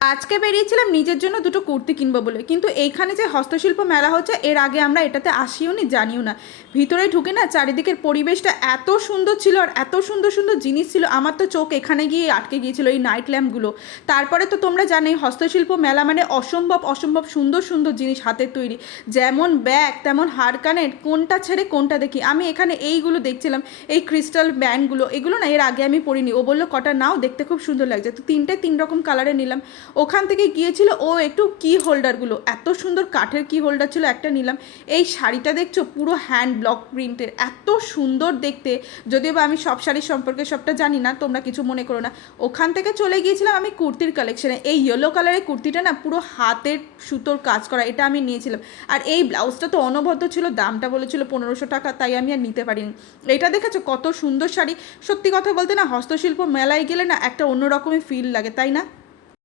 আজকে বেরিয়েছিলাম নিজের জন্য দুটো কুর্তি কিনবো বলে, কিন্তু এইখানে যে হস্তশিল্প মেলা হচ্ছে এর আগে আমরা এটাতে আসিও নি, জানিও না। ভিতরে ঢুকে না চারিদিকের পরিবেশটা এত সুন্দর ছিল আর এত সুন্দর সুন্দর জিনিস ছিল, আমার তো চোখ এখানে গিয়ে আটকে গিয়েছিল, এই নাইট ল্যাম্পগুলো। তারপরে তো তোমরা জানোই হস্তশিল্প মেলা মানে অসম্ভব অসম্ভব সুন্দর সুন্দর জিনিস হাতের তৈরি, যেমন ব্যাগ তেমন হার কানের, কোনটা ছেড়ে কোনটা দেখি। আমি এখানে এইগুলো দেখছিলাম, এই ক্রিস্টাল ব্যান্ডগুলো, এগুলো না এর আগে আমি পরিনি। ও বললো কটা নাও, দেখতে খুব সুন্দর লাগছে, তো তিনটে তিন রকম কালারে নিলাম। ওখান থেকে গিয়েছিল ও একটু কি হোল্ডারগুলো, এত সুন্দর কাঠের কি হোল্ডার ছিল, একটা নিলাম। এই শাড়িটা দেখছো পুরো হ্যান্ড ব্লক প্রিন্টের, এত সুন্দর দেখতে। যদিও বা আমি সব শাড়ির সম্পর্কে সবটা জানি না, তোমরা কিছু মনে করো না। ওখান থেকে চলে গিয়েছিলাম আমি কুর্তির কালেকশনে। এই ইয়েলো কালারের কুর্তিটা না পুরো হাতের সুতোর কাজ করা, এটা আমি নিয়েছিলাম। আর এই ব্লাউজটা তো অনবদ্য ছিল, দামটা বলেছিল 1500 টাকা, তাই আমি আর নিতে পারিনি। এটা দেখেছো কত সুন্দর শাড়ি। সত্যি কথা বলতে না হস্তশিল্প মেলায় গেলে না একটা অন্যরকমই ফিল লাগে, তাই না?